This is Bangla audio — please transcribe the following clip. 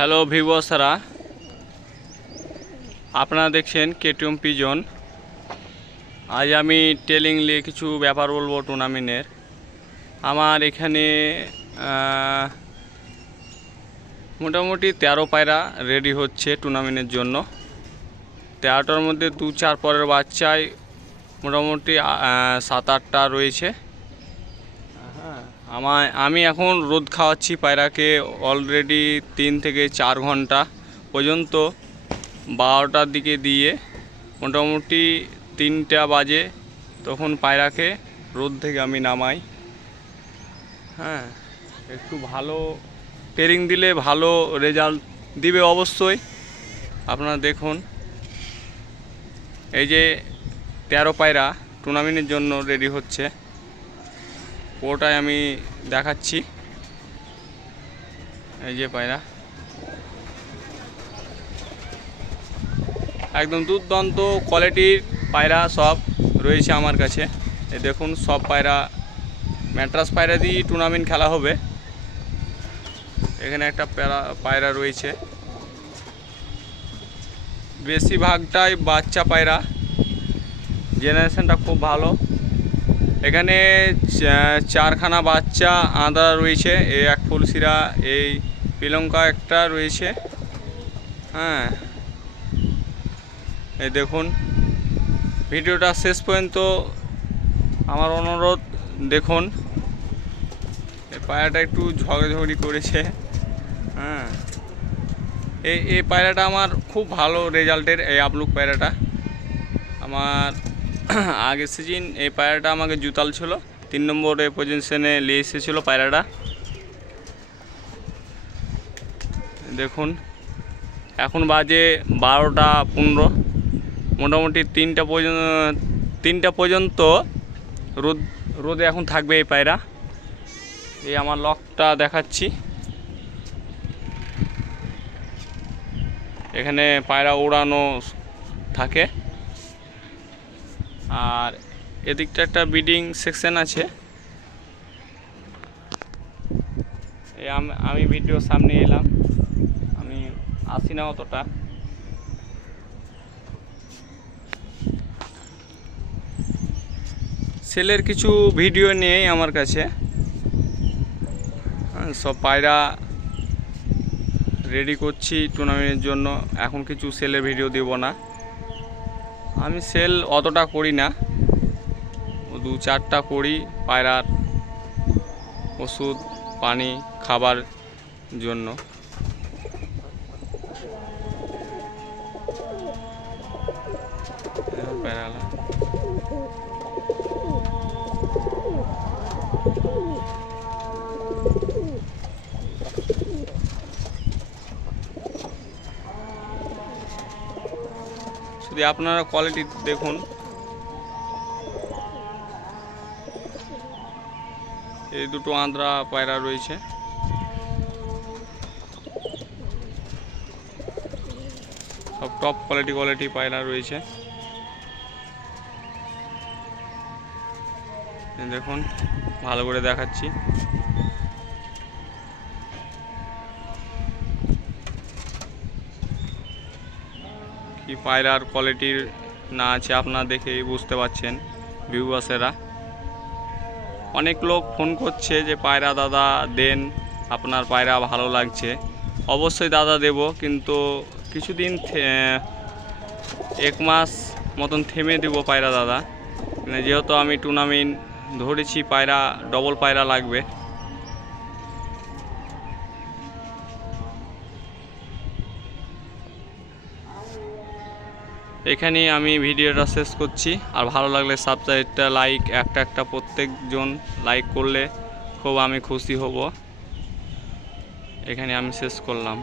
হ্যালো ভিউয়ার্সরা, আপনারা দেখছেন কেটিএম পিজন। আজ আমি টেলিং নিয়ে কিছু ব্যাপার বলবো টুর্নামেন্টের। আমার এখানে মোটামুটি 13 পায়রা রেডি হচ্ছে টুর্নামেন্টের জন্য। 13টার মধ্যে 2-4 পরের বাচ্চায় মোটামুটি 7-8টা রয়েছে। আমি এখন রোদ খাওয়াচ্ছি পায়রাকে অলরেডি 3 থেকে 4 ঘন্টা পর্যন্ত। 12টার দিকে দিয়ে মোটামুটি 3টা বাজে তখন পায়রাকে রোদ থেকে আমি নামাই। একটু ভালো ট্রেনিং দিলে ভালো রেজাল্ট দিবে অবশ্যই। আপনারা দেখুন, এই যে 13 পায়রা টুর্নামেন্টের জন্য রেডি হচ্ছে, ওটাই আমি দেখাচ্ছি। এই যে পায়রা একদম দুর্দান্ত কোয়ালিটির পায়রা সব রয়েছে আমার কাছে। এই দেখুন, সব পায়রা ম্যাট্রাস পায়রা দিয়ে টুর্নামেন্ট খেলা হবে। এখানে একটা পায়রা রয়েছে, বেশিরভাগটাই বাচ্চা পায়রা, জেনারেশনটা খুব ভালো। এখানে 4খানা বাচ্চা আঁধা রয়েছে, এই এক ফুলশিরা, এই শ্রীলঙ্কা একটা রয়েছে। এই দেখুন, ভিডিওটা শেষ পর্যন্ত আমার অনুরোধ দেখুন। এই পায়রাটা একটু ঝগড়াঝগড়ি করেছে। এই পায়রাটা আমার খুব ভালো রেজাল্টের, এই আপলুক পায়রাটা। আমার আগের সিজন এই পায়রাটা আমাকে জুতাল ছিল, 3 নম্বরে পজিশনে নিয়ে এসেছিল পায়রাটা। দেখুন, এখন বাজে 12টা 15। মোটামুটি 3টা পর্যন্ত রোদে এখন থাকবে এই পায়রা। এই আমার লকটা দেখাচ্ছি। এখানে পায়রা ওড়ানো থাকে, আর এদিকটা একটা ব্রিডিং সেকশন আছে। আমি ভিডিও সামনে এলাম, আমি আসি না অতটা। সেলের কিছু ভিডিও নেই আমার কাছে, সব পায়রা রেডি করছি টুর্নামেন্টের জন্য। এখন কিছু সেলের ভিডিও দেব না, আমি সেল অতটা করি না, 2-4টা করি পায়রার ওষুধ পানি খাবার জন্য। পায়রালা যদি আপনারা কোয়ালিটি দেখুন, এই দুটো আন্দ্রা পায়রা রয়েছে, সব টপ কোয়ালিটি পায়রা রয়েছে। দেখুন, ভালো করে দেখাচ্ছি। কি পায়রার কোয়ালিটির না আছে আপনারা দেখেই বুঝতে পারছেন ভিউয়ার্সেরা। অনেক লোক ফোন করছে যে পায়রা দাদা দেন, আপনার পায়রা ভালো লাগছে। অবশ্যই দাদা দেব, কিন্তু কিছুদিন 1 মাস মতন থেমে দেব পায়রা দাদা, যেহেতু আমি টুর্নামেন্ট ধরেছি, পায়রা ডবল পায়রা লাগবে। এখানেই আমি ভিডিওটা শেষ করছি। আর ভালো লাগলে সাবস্ক্রাইবটা লাইক একটা প্রত্যেকজন লাইক করলে খুব আমি খুশি হব। এখানে আমি শেষ করলাম।